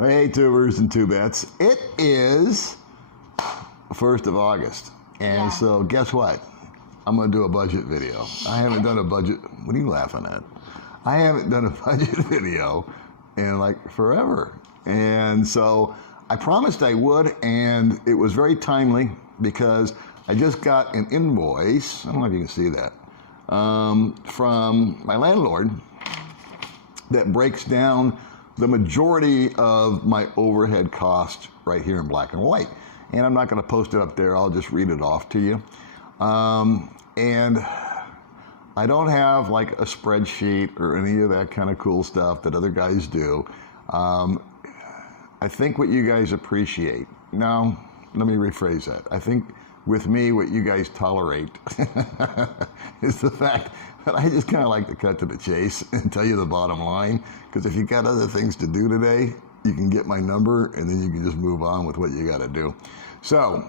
Hey, tubers and tubettes. It is 1st of August. And so guess what? I'm going to do a budget video. I haven't done a budget. What are you laughing at? I haven't done a budget video in like forever. And so I promised I would, and it was very timely because I just got an invoice. I don't know if you can see that. From my landlord that breaks down the majority of my overhead cost right here in black and white. And I'm not going to post it up there. I'll just read it off to you. And I don't have like a spreadsheet or any of that kind of cool stuff that other guys do. I think what you guys appreciate. Now, let me rephrase that. I think with me, what you guys tolerate is the fact that I just kind of like to cut to the chase and tell you the bottom line. Because if you got other things to do today, you can get my number and then you can just move on with what you got to do. So,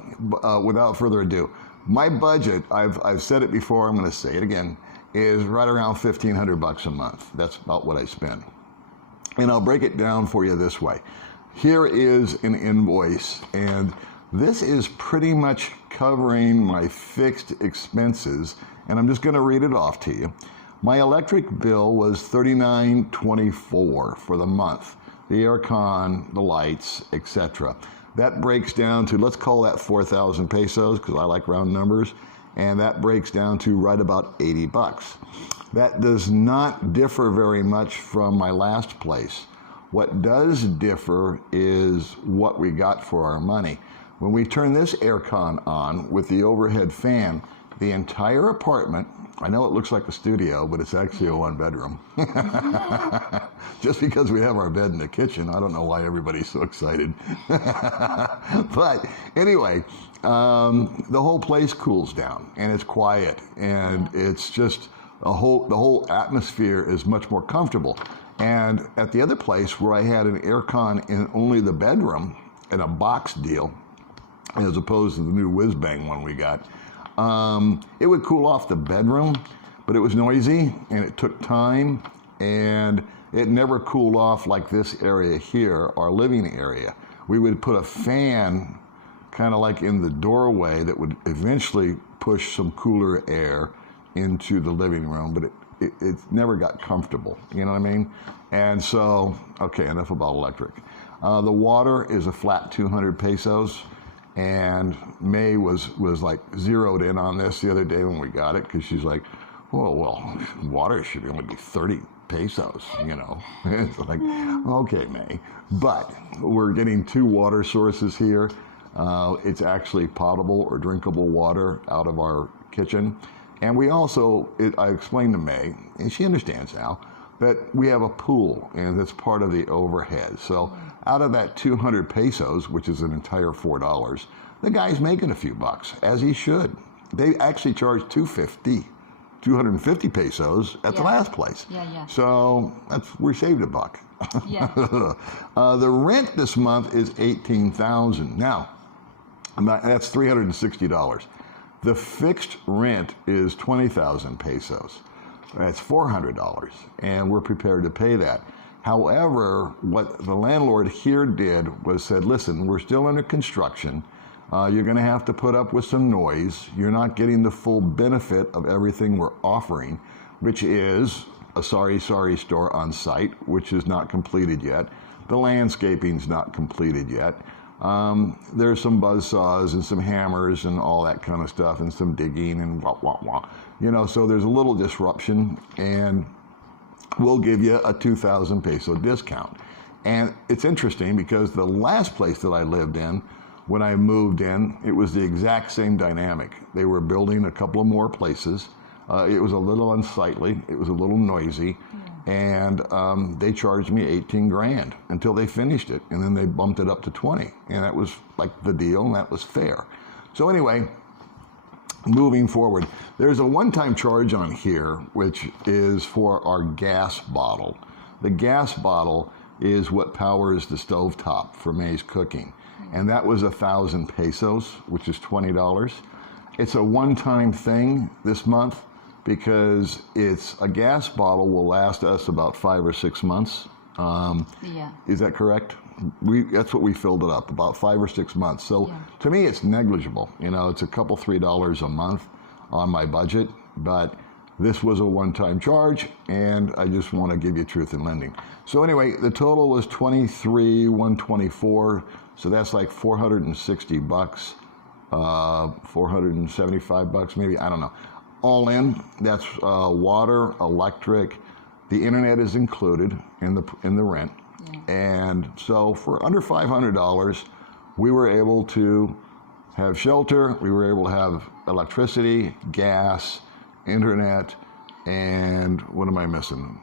without further ado, my budget, I've said it before, I'm going to say it again, is right around $1,500 a month. That's about what I spend. And I'll break it down for you this way. Here is an invoice, and this is pretty much covering my fixed expenses, and I'm just going to read it off to you. My electric bill was $39.24 for the month. The air con, the lights, etc. That breaks down to, let's call that 4,000 pesos, because I like round numbers, and that breaks down to right about 80 bucks. That does not differ very much from my last place. What does differ is what we got for our money. When we turn this air con on with the overhead fan, the entire apartment, I know it looks like a studio, but it's actually a one bedroom. Just because we have our bed in the kitchen, I don't know why everybody's so excited. But anyway, the whole place cools down and it's quiet and it's just the whole atmosphere is much more comfortable. And at the other place where I had an air con in only the bedroom in a box deal, as opposed to the new whiz bang one we got, it would cool off the bedroom, but it was noisy and it took time and it never cooled off like this area here, our living area. We would put a fan kind of like in the doorway that would eventually push some cooler air into the living room, but it never got comfortable, you know what I mean? And so, okay, enough about electric. The water is a flat 200 pesos. And May was like zeroed in on this the other day when we got it, because she's like, oh, well, water should only be 30 pesos, you know. It's like, okay, May. But we're getting 2 water sources here. It's actually potable or drinkable water out of our kitchen. And we also, I explained to May, and she understands now, that we have a pool, and that's part of the overhead. So out of that 200 pesos, which is an entire $4, the guy's making a few bucks, as he should. They actually charge 250 pesos at the last place. So we saved a buck. The rent this month is $18,000. Now, that's $360. The fixed rent is 20,000 pesos. That's $400, and we're prepared to pay that. However, what the landlord here did was said, listen, we're still under construction. You're going to have to put up with some noise. You're not getting the full benefit of everything we're offering, which is a sorry store on site, which is not completed yet. The landscaping's not completed yet. There's some buzzsaws and some hammers and all that kind of stuff and some digging and wah, wah, wah. You know, so there's a little disruption, and we'll give you a 2,000 peso discount. And it's interesting because the last place that I lived in, when I moved in, it was the exact same dynamic. They were building a couple of more places. It was a little unsightly. It was a little noisy. And they charged me 18 grand until they finished it. And then they bumped it up to 20. And that was like the deal, and that was fair. So anyway, moving forward, there's a one-time charge on here, which is for our gas bottle. The gas bottle is what powers the stovetop for May's cooking. And that was 1,000 pesos, which is $20. It's a one-time thing this month because it's a gas bottle will last us about 5 or 6 months. Is that correct? That's what we filled it up, about 5 or 6 months. So to me, it's negligible. It's a couple, $3 a month on my budget, but this was a one-time charge, and I just want to give you truth in lending. So anyway, the total was $23,124. So that's like $460, $475 maybe. I don't know. All in, that's water, electric. The internet is included in the rent. And so for under $500, we were able to have shelter, we were able to have electricity, gas, internet, and what am I missing?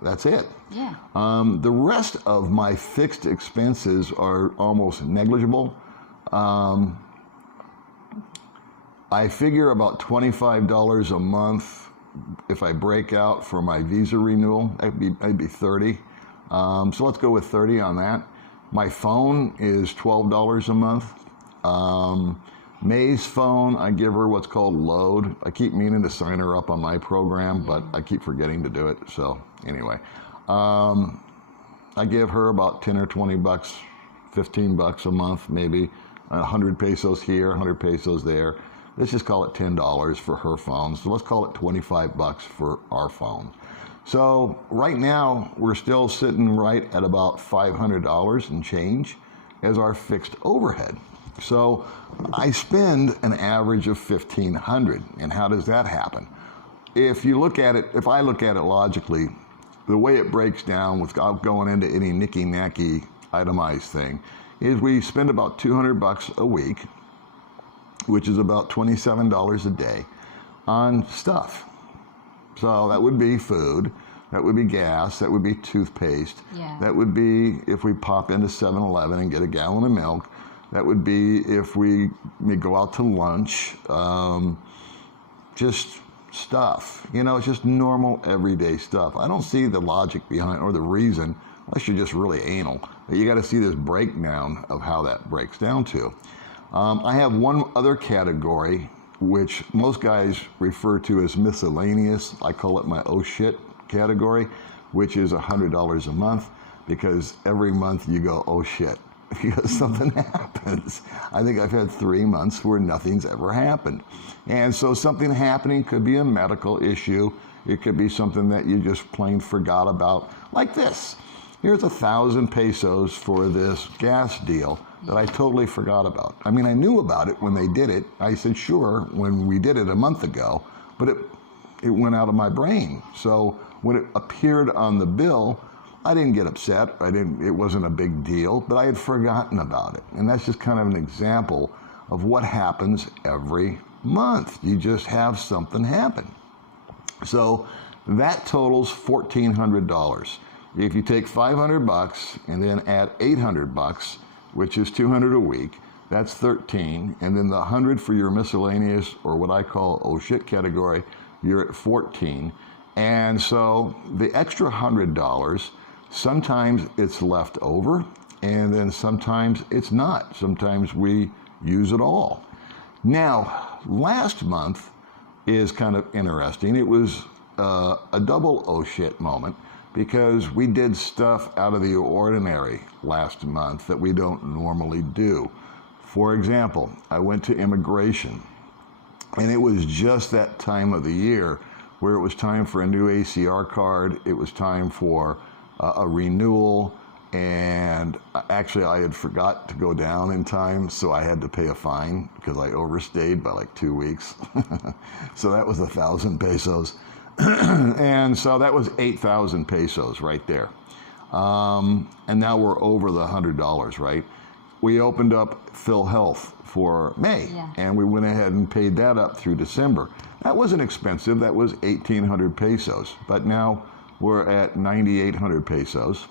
That's it. Yeah. The rest of my fixed expenses are almost negligible. I figure about $25 a month if I break out for my visa renewal. I'd be $30. So let's go with 30 on that. My phone is $12 a month. May's phone, I give her what's called load. I keep meaning to sign her up on my program, but I keep forgetting to do it. So anyway, I give her about 10 or 20 bucks, 15 bucks a month, maybe 100 pesos here, 100 pesos there. Let's just call it $10 for her phone. So let's call it 25 bucks for our phone. So right now, we're still sitting right at about $500 and change as our fixed overhead. So I spend an average of $1,500. And how does that happen? If I look at it logically, the way it breaks down without going into any nicky-nacky itemized thing is we spend about 200 bucks a week, which is about $27 a day on stuff. So that would be food, that would be gas, that would be toothpaste, that would be if we pop into 7-Eleven and get a gallon of milk, that would be if we go out to lunch, just stuff. It's just normal everyday stuff. I don't see the logic behind or the reason, unless you're just really anal, that you got to see this breakdown of how that breaks down to. I have one other category which most guys refer to as miscellaneous. I call it my oh shit category, which is $100 a month, because every month you go, oh shit, because something happens. I think I've had 3 months where nothing's ever happened. And so something happening could be a medical issue. It could be something that you just plain forgot about, like this. Here's 1,000 pesos for this gas deal that I totally forgot about. I mean, I knew about it when they did it. I said, sure, when we did it a month ago, but it went out of my brain. So when it appeared on the bill, I didn't get upset. It wasn't a big deal, but I had forgotten about it. And that's just kind of an example of what happens every month. You just have something happen. So that totals $1,400. If you take 500 bucks and then add 800 bucks, which is 200 a week, that's 13. And then the 100 for your miscellaneous, or what I call oh shit category, you're at 14. And so the extra $100, sometimes it's left over, and then sometimes it's not. Sometimes we use it all. Now, last month is kind of interesting. It was a double oh shit moment, because we did stuff out of the ordinary last month that we don't normally do. For example, I went to immigration, and it was just that time of the year where it was time for a new ACR card. It was time for a renewal, and actually I had forgot to go down in time, so I had to pay a fine because I overstayed by like 2 weeks. So that was 1,000 pesos. And so that was 8,000 pesos right there. And now we're over the $100, right? We opened up PhilHealth for May, and we went ahead and paid that up through December. That wasn't expensive. That was 1,800 pesos. But now we're at 9,800 pesos.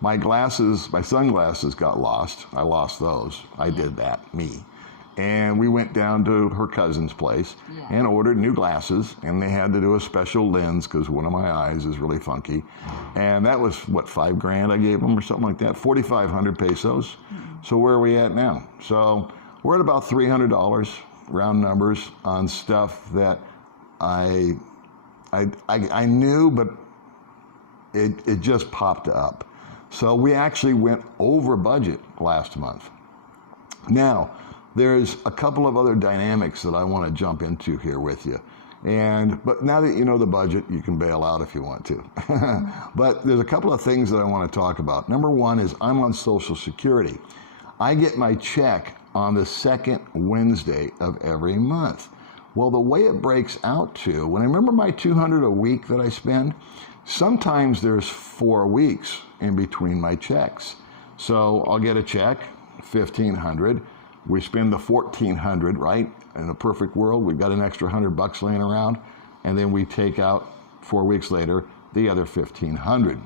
My sunglasses got lost. I lost those. I did that, me. And we went down to her cousin's place and ordered new glasses, and they had to do a special lens because one of my eyes is really funky. And that was, what, $5,000 I gave them or something like that, 4,500 pesos. So where are we at now? So we're at about $300, round numbers, on stuff that I knew, but it just popped up. So we actually went over budget last month. Now, there's a couple of other dynamics that I want to jump into here with you. But now that you know the budget, you can bail out if you want to. But there's a couple of things that I want to talk about. Number one is I'm on Social Security. I get my check on the second Wednesday of every month. Well, the way it breaks out to, when I remember my $200 a week that I spend, sometimes there's 4 weeks in between my checks. So I'll get a check, $1,500. We spend the $1,400, right? In a perfect world, we've got an extra $100 laying around, and then we take out 4 weeks later the other $1,500.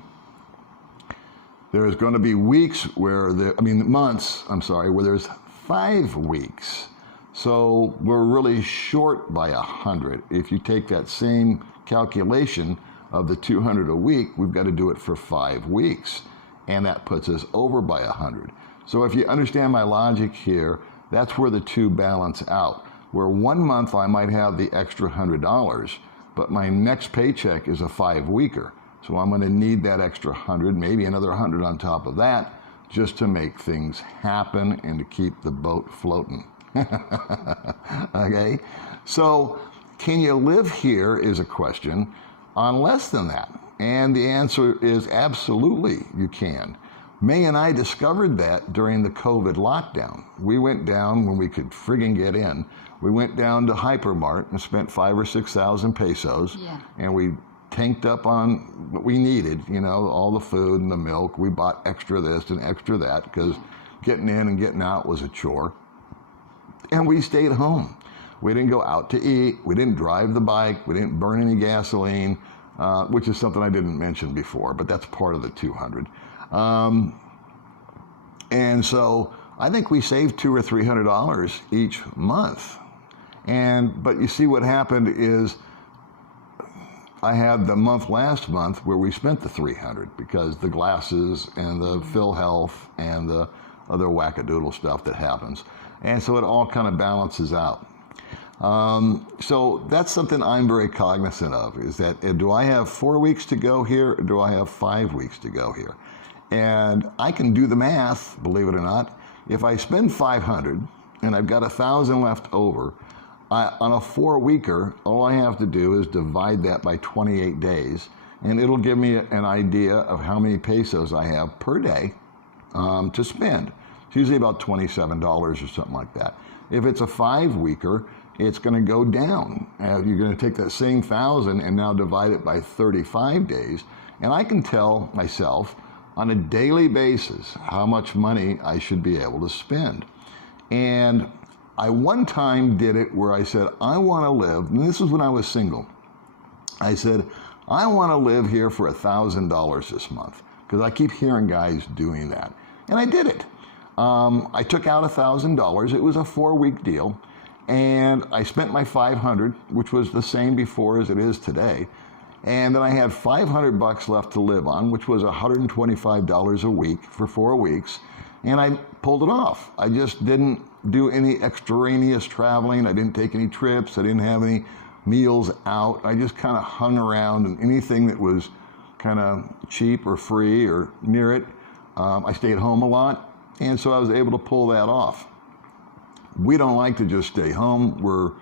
There's going to be weeks where months, where there's 5 weeks. So we're really short by 100. If you take that same calculation of the $200 a week, we've got to do it for 5 weeks, and that puts us over by 100. So if you understand my logic here, that's where the two balance out. Where 1 month I might have the extra $100, but my next paycheck is a 5-weeker. So I'm going to need that extra 100, maybe another 100 on top of that, just to make things happen and to keep the boat floating. Okay? So can you live here is a question on less than that? And the answer is absolutely you can. May and I discovered that during the COVID lockdown. We went down when we could friggin' get in. We went down to Hypermart and spent 5,000 or 6,000 pesos. Yeah. And we tanked up on what we needed, all the food and the milk. We bought extra this and extra that because getting in and getting out was a chore. And we stayed home. We didn't go out to eat. We didn't drive the bike. We didn't burn any gasoline, which is something I didn't mention before, but that's part of the 200. And so I think we saved $200 or $300 each month. But you see what happened is I had the month last month where we spent the $300 because the glasses and the PhilHealth and the other wackadoodle stuff that happens. And so it all kind of balances out. So that's something I'm very cognizant of, is that do I have 4 weeks to go here or do I have 5 weeks to go here? And I can do the math, believe it or not. If I spend 500 and I've got 1,000 left over, on a 4-weeker, all I have to do is divide that by 28 days, and it'll give me an idea of how many pesos I have per day to spend. It's usually about $27 or something like that. If it's a 5-weeker, it's going to go down. You're going to take that same 1,000 and now divide it by 35 days, and I can tell myself on a daily basis how much money I should be able to spend. And I one time did it where I said, I want to live, and this is when I was single. I said, I want to live here for $1,000 this month, because I keep hearing guys doing that. And I did it. I took out $1,000. It was a 4-week deal. And I spent my 500, which was the same before as it is today. And then I had $500 left to live on, which was $125 a week for 4 weeks. And I pulled it off. I just didn't do any extraneous traveling. I didn't take any trips. I didn't have any meals out. I just kind of hung around, and anything that was kind of cheap or free or near it, I stayed home a lot. And so I was able to pull that off. We don't like to just stay home. We're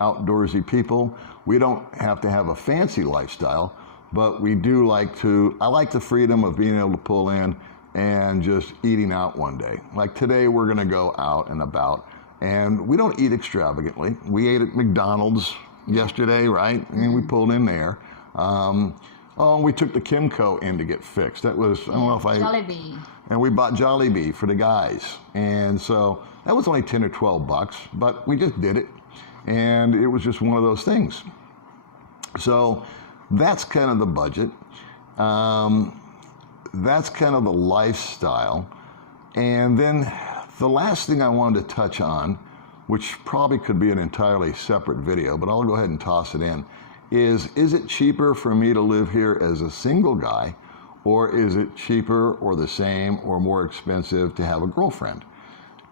outdoorsy people. We don't have to have a fancy lifestyle, but we do like to, I like the freedom of being able to pull in and just eating out one day. Like today, we're gonna go out and about, and we don't eat extravagantly. We ate at McDonald's yesterday, right? And we pulled in there. We took the Kimco in to get fixed. That was, I don't know if Jollibee. And we bought Jollibee for the guys. And so that was only 10 or 12 bucks, but we just did it. And it was just one of those things. So that's kind of the budget. That's kind of the lifestyle. And then the last thing I wanted to touch on, which probably could be an entirely separate video, but I'll go ahead and toss it in, is it cheaper for me to live here as a single guy, or is it cheaper or the same or more expensive to have a girlfriend?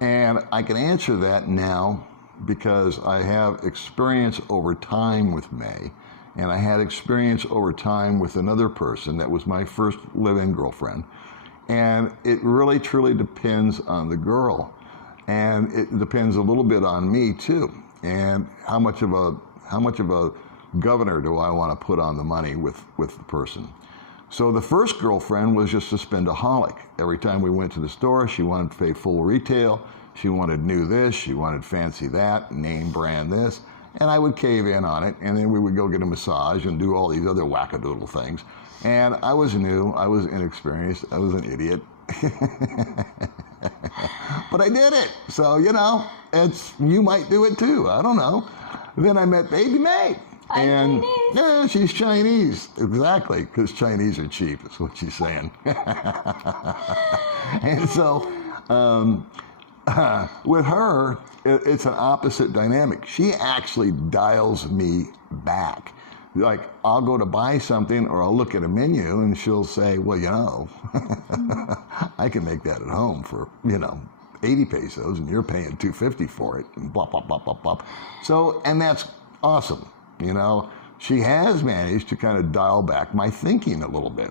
And I can answer that now because I have experience over time with May, And I had experience over time with another person that was my first live-in girlfriend. And it really truly depends on the girl. And it depends a little bit on me too. And how much of a governor do I want to put on the money with the person. So the first girlfriend was just a spendaholic. Every time we went to the store, she wanted to pay full retail. She wanted new this, she wanted fancy that, name brand this. And I would cave in on it, and then we would go get a massage and do all these other wackadoodle things. And I was new, I was inexperienced, I was an idiot. But I did it. So, you might do it too, I don't know. Then I met Baby May. And yeah, she's Chinese. Exactly, because Chinese are cheap, is what she's saying. And so, with her, it's an opposite dynamic. She actually dials me back. Like, I'll go to buy something or I'll look at a menu and she'll say, well, I can make that at home for, 80 pesos and you're paying 250 for it and blah, blah, blah, blah, blah. So, and that's awesome. She has managed to kind of dial back my thinking a little bit.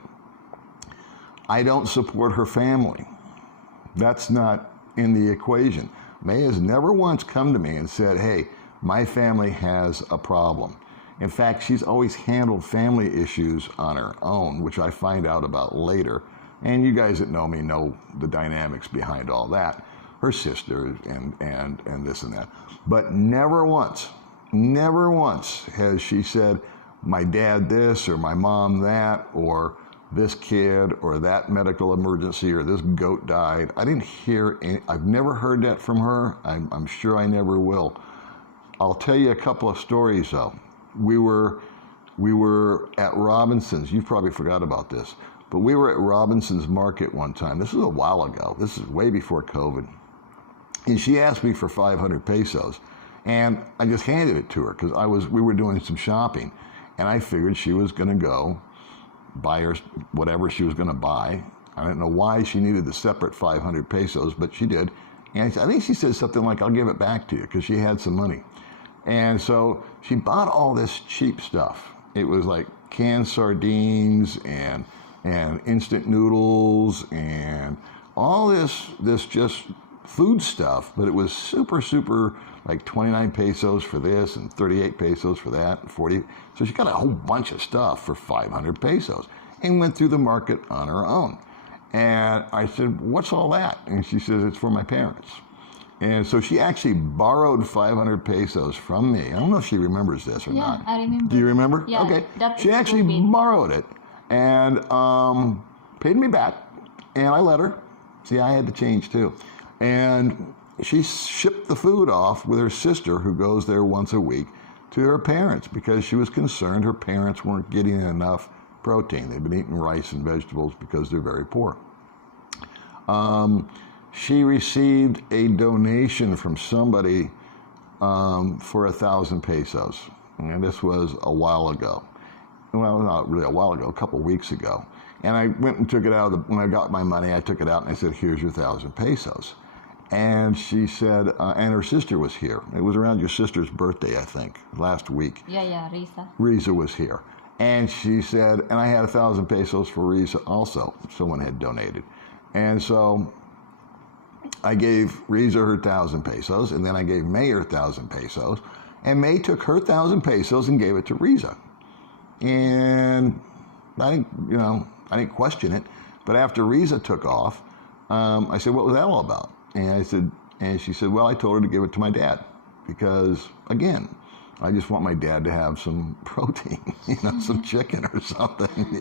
I don't support her family. That's not in the equation. May has never once come to me and said, hey, my family has a problem. In fact, she's always handled family issues on her own, which I find out about later. And you guys that know me know the dynamics behind all that. Her sister and this and that. But never once has she said, my dad this, or my mom that, or this kid, or that medical emergency, or this goat died. I didn't hear any, I've never heard that from her. I'm sure I never will. I'll tell you a couple of stories though. We were at Robinson's. You probably forgot about this, but we were at Robinson's Market one time. This is a while ago. This is way before COVID. And she asked me for 500 pesos. And I just handed it to her because we were doing some shopping, and I figured she was going to go buy her whatever she was going to buy. I don't know why she needed the separate 500 pesos, but she did. And I think she said something like, I'll give it back to you, because she had some money. And so she bought all this cheap stuff. It was like canned sardines and instant noodles and all this just food stuff, but it was super, super, like 29 pesos for this and 38 pesos for that and 40. So she got a whole bunch of stuff for 500 pesos and went through the market on her own. And I said, what's all that? And she says, it's for my parents. And so she actually borrowed 500 pesos from me. I don't know if she remembers this or not. Yeah, I remember. Do you remember? Yeah. Okay. She actually borrowed it and paid me back. And I let her. See, I had to change too. And she shipped the food off with her sister, who goes there once a week, to her parents because she was concerned her parents weren't getting enough protein. They've been eating rice and vegetables because they're very poor. She received a donation from somebody for 1,000 pesos. And this was a while ago. Well, not really a while ago, a couple weeks ago. And I went and took it out when I got my money, I took it out and I said, here's your 1,000 pesos. And she said, and her sister was here. It was around your sister's birthday, I think, last week. Yeah, Risa. Risa was here. And she said, and I had 1,000 pesos for Risa also. Someone had donated. And so I gave Risa her 1,000 pesos, and then I gave May her 1,000 pesos. And May took her 1,000 pesos and gave it to Risa. And I didn't question it. But after Risa took off, I said, what was that all about? And she said, well, I told her to give it to my dad because, again, I just want my dad to have some protein, some chicken or something,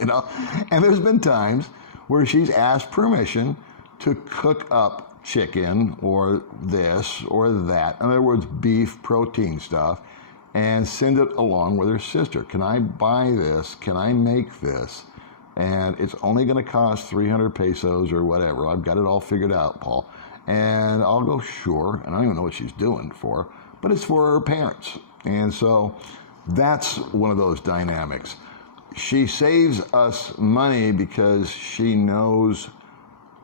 And there's been times where she's asked permission to cook up chicken or this or that, in other words, beef protein stuff, and send it along with her sister. Can I buy this? Can I make this? And it's only going to cost 300 pesos or whatever. I've got it all figured out, Paul. And I'll go, sure. And I don't even know what she's doing for, but it's for her parents. And so that's one of those dynamics. She saves us money because she knows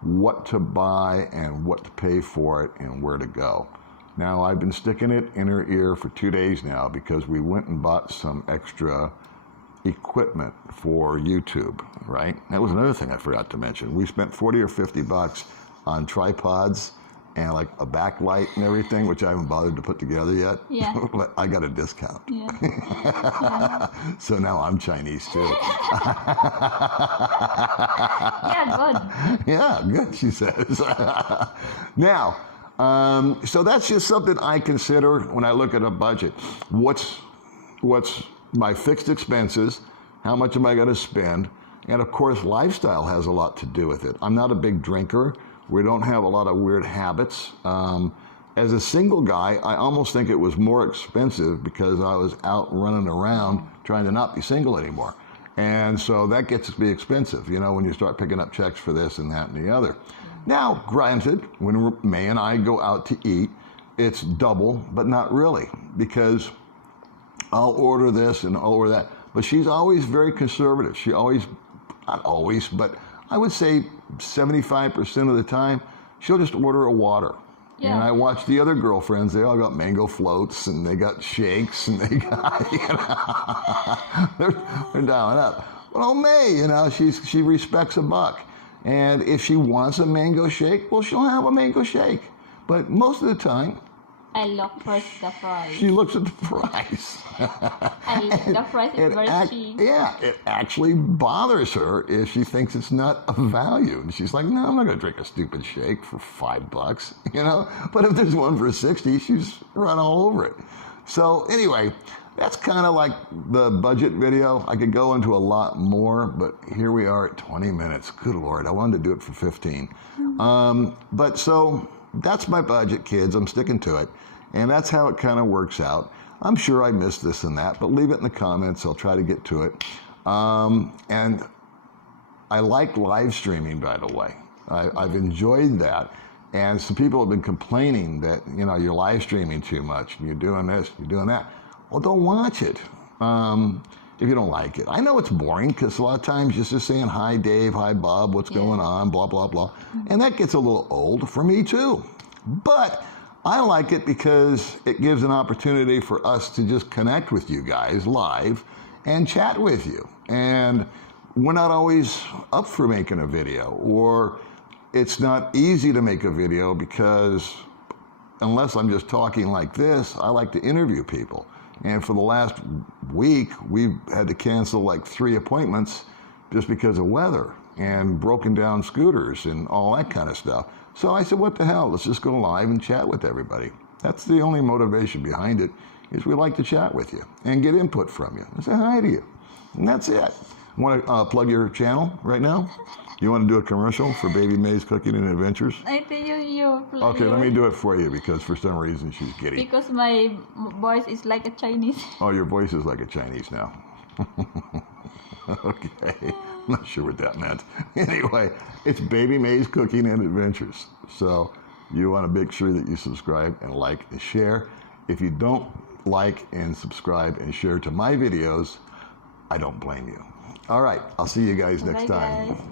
what to buy and what to pay for it and where to go. Now, I've been sticking it in her ear for 2 days now because we went and bought some extra equipment for YouTube, right? That was another thing I forgot to mention. We spent 40 or 50 bucks on tripods and like a backlight and everything, which I haven't bothered to put together yet. Yeah. But I got a discount. Yeah. Yeah. So now I'm Chinese too. Yeah, good. Yeah, good, she says. Now, so that's just something I consider when I look at a budget. What's my fixed expenses? How much am I going to spend? And of course, lifestyle has a lot to do with it. I'm not a big drinker. We don't have a lot of weird habits. As a single guy, I almost think it was more expensive because I was out running around trying to not be single anymore. And so that gets to be expensive, you know, when you start picking up checks for this and that and the other. Now, granted, when May and I go out to eat, it's double, but not really, because I'll order this and I'll order that. But she's always very conservative. She always, not always, but I would say 75% of the time, she'll just order a water. Yeah. And I watch the other girlfriends, they all got mango floats and they got shakes and they got, you know, they're dialing up. Well, May, you know, she respects a buck. And if she wants a mango shake, well, she'll have a mango shake. But most of the time, I look first the price. she looks at the price. The price is very cheap. Yeah, it actually bothers her if she thinks it's not of value. And she's like, no, I'm not going to drink a stupid shake for $5, you know? But if there's one for 60, she's run all over it. So anyway, that's kind of like the budget video. I could go into a lot more, but here we are at 20 minutes. Good Lord, I wanted to do it for 15. But so that's my budget, kids. I'm sticking to it. And that's how it kind of works out. I'm sure I missed this and that, but leave it in the comments. I'll try to get to it. And I like live streaming, by the way. I've enjoyed that. And some people have been complaining that, you know, you're live streaming too much. You're doing this, you're doing that. Well, don't watch it if you don't like it. I know it's boring because a lot of times you're just saying, hi, Dave, hi, Bob, what's going on, blah, blah, blah. And that gets a little old for me, too. But I like it because it gives an opportunity for us to just connect with you guys live and chat with you. And we're not always up for making a video, or it's not easy to make a video because unless I'm just talking like this, I like to interview people. And for the last week, we've had to cancel like 3 appointments just because of weather and broken down scooters and all that kind of stuff. So I said, what the hell? Let's just go live and chat with everybody. That's the only motivation behind it, is we like to chat with you and get input from you and say hi to you. And that's it. Want to plug your channel right now? You want to do a commercial for Baby May's Cooking and Adventures? I think you Okay, let me do it for you because for some reason she's giddy. Because my voice is like a Chinese. Oh, your voice is like a Chinese now. Okay, I'm not sure what that meant. Anyway, it's Baby May's Cooking and Adventures. So you want to make sure that you subscribe and like and share. If you don't like and subscribe and share to my videos, I don't blame you. All right, I'll see you guys next Bye, time. guys.